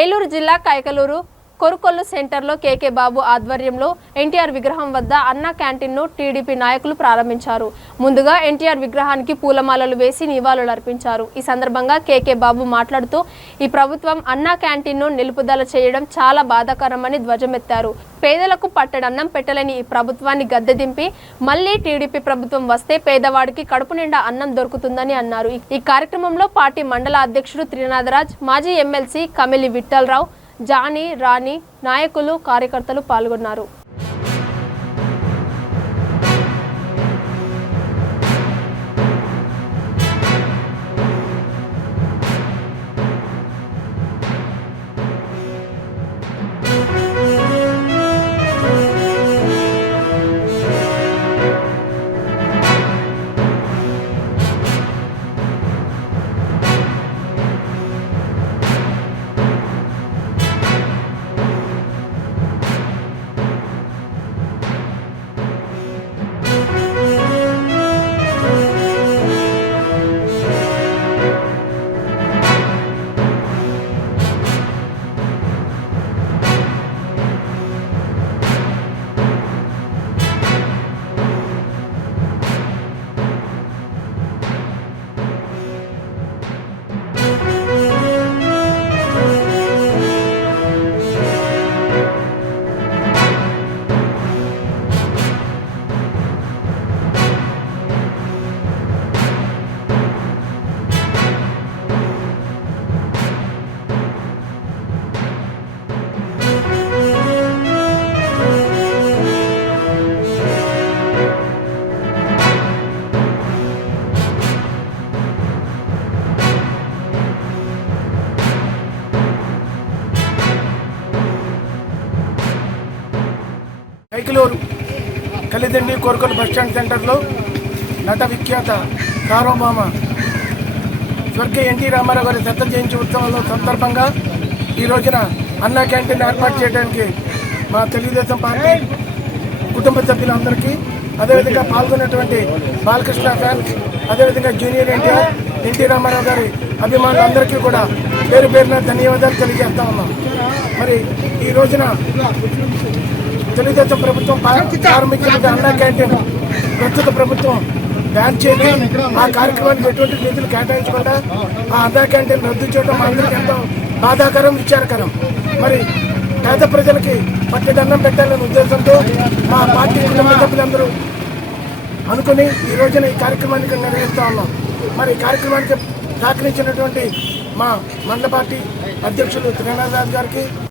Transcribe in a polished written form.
ఏలూరు జిల్లా కైకలూరు కొరుకొల్లు సెంటర్లో కేకే బాబు ఆధ్వర్యంలో ఎన్టీఆర్ విగ్రహం వద్ద అన్నా క్యాంటీన్ను టీడీపీ నాయకులు ప్రారంభించారు. ముందుగా ఎన్టీఆర్ విగ్రహానికి పూలమాలలు వేసి నివాళులర్పించారు. ఈ సందర్భంగా కేకే బాబు మాట్లాడుతూ ఈ ప్రభుత్వం అన్నా క్యాంటీన్ను నిలుపుదల చేయడం చాలా బాధాకరమని ధ్వజమెత్తారు. పేదలకు పట్టడన్నం పెట్టలేని ఈ ప్రభుత్వాన్ని గద్దెదింపి మళ్లీ టీడీపీ ప్రభుత్వం వస్తే పేదవాడికి కడుపు నిండా అన్నం దొరుకుతుందని అన్నారు. ఈ కార్యక్రమంలో పార్టీ మండల అధ్యక్షుడు త్రినాథరాజ్, మాజీ ఎమ్మెల్సీ కమిలి విఠలరావు, జానీ, రాణి, నాయకులు, కార్యకర్తలు పాల్గొన్నారు. కైకలూరు కలిదండి కొరుకొల్లు బస్టాండ్ సెంటర్లో నట విఖ్యాత సార్వభౌమ స్వర్గీయ ఎన్టీ రామారావు గారి శత జయంతి ఉత్సవంలో సందర్భంగా ఈ రోజున అన్నా క్యాంటీన్ ఏర్పాటు చేయడానికి మా తెలుగుదేశం పార్టీ కుటుంబ సభ్యులందరికీ, అదేవిధంగా పాల్గొన్నటువంటి బాలకృష్ణ ఫ్యాన్స్, అదేవిధంగా జూనియర్ ఎన్టీ రామారావు గారి అభిమానులందరికీ కూడా పేరు పేరున ధన్యవాదాలు తెలియజేస్తా ఉన్నాం. మరి ఈ రోజున తెలుగుదేశం ప్రభుత్వం ప్రారంభించిన అన్నా క్యాంటీన్ ప్రస్తుత ప్రభుత్వం బ్యాన్ చేసి ఆ కార్యక్రమానికి ఎటువంటి నిధులు కేటాయించకుండా ఆ అన్నా క్యాంటీన్ రద్దు చేయడం మా అందరికీ ఎంతో బాధాకరం, విచారకరం. మరి పేద ప్రజలకి పట్టెడన్నం పెట్టాలనే ఉద్దేశంతో మా పార్టీ కుటుంబ సభ్యులందరూ అనుకుని ఈ రోజున ఈ కార్యక్రమానికి నిర్వహిస్తూ ఉన్నాం. మరి ఈ కార్యక్రమానికి సహకరించినటువంటి మా మండల పార్టీ అధ్యక్షులు త్రినాథరాజ్ గారికి,